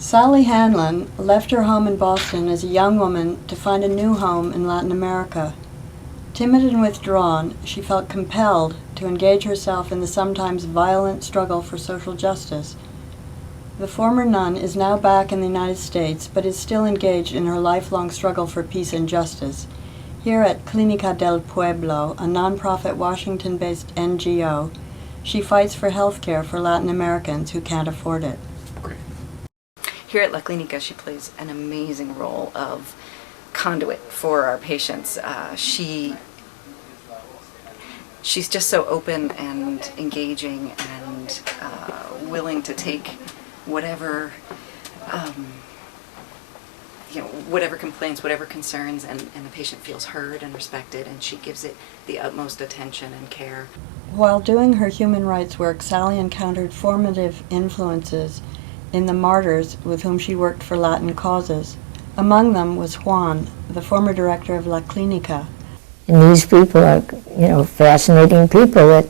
Sally Hanlon left her home in Boston as a young woman to find a new home in Latin America. Timid and withdrawn, she felt compelled to engage herself in the sometimes violent struggle for social justice. The former nun is now back in the United States, but is still engaged in her lifelong struggle for peace and justice. Here at Clinica del Pueblo, a nonprofit Washington-based NGO, she fights for health care for Latin Americans who can't afford it. Here at La Clinica, she plays an amazing role of conduit for our patients. She's just so open and engaging and willing to take whatever whatever complaints, whatever concerns, and the patient feels heard and respected, and she gives it the utmost attention and care. While doing her human rights work, Sally encountered formative influences in the martyrs with whom she worked for Latin causes. Among them was Juan, the former director of La Clinica. And these people are, fascinating people that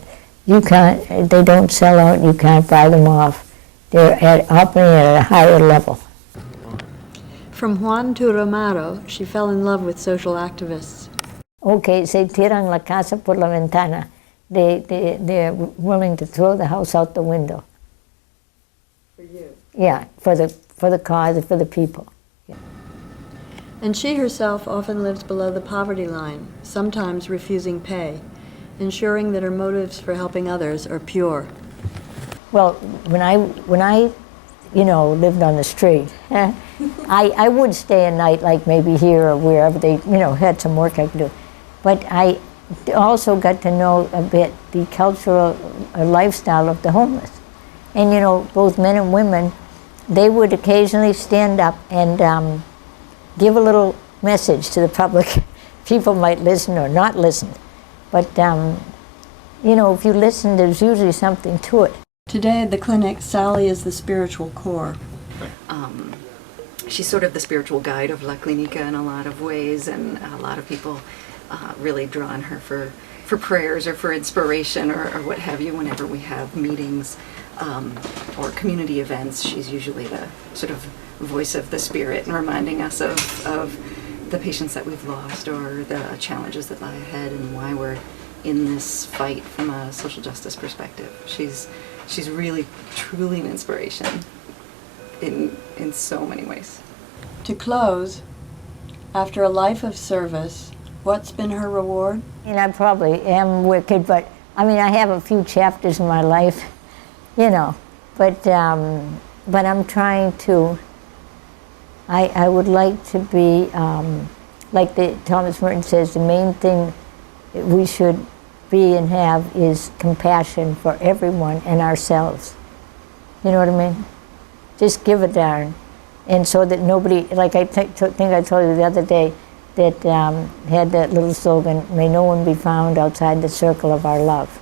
they don't sell out, you can't buy them off. They're operating at a higher level. From Juan to Romero, she fell in love with social activists. Okay, se tiran la casa por la ventana. They're willing to throw the house out the window. For you? Yeah, for the cause, for the people. Yeah. And she herself often lives below the poverty line, sometimes refusing pay, ensuring that her motives for helping others are pure. Well, when I lived on the street, I would stay a night, like maybe here or wherever they, had some work I could do. But I also got to know a bit the cultural lifestyle of the homeless. And, both men and women, they would occasionally stand up and give a little message to the public. People might listen or not listen. But, if you listen, there's usually something to it. Today at the clinic, Sally is the spiritual core. She's sort of the spiritual guide of La Clinica in a lot of ways, and a lot of people really draw on her for prayers or for inspiration or what have you whenever we have meetings or community events. She's usually the sort of voice of the spirit and reminding us of the patients that we've lost or the challenges that lie ahead and why we're in this fight from a social justice perspective. She's really, truly an inspiration in so many ways. To close, after a life of service, what's been her reward? And I probably am wicked, but I have a few chapters in my life, but I'm trying to, I would like to be, like Thomas Merton says, the main thing that we should be and have is compassion for everyone and ourselves. You know what I mean? Just give a darn. And so that nobody, like I think I told you the other day, that had that little slogan, may no one be found outside the circle of our love,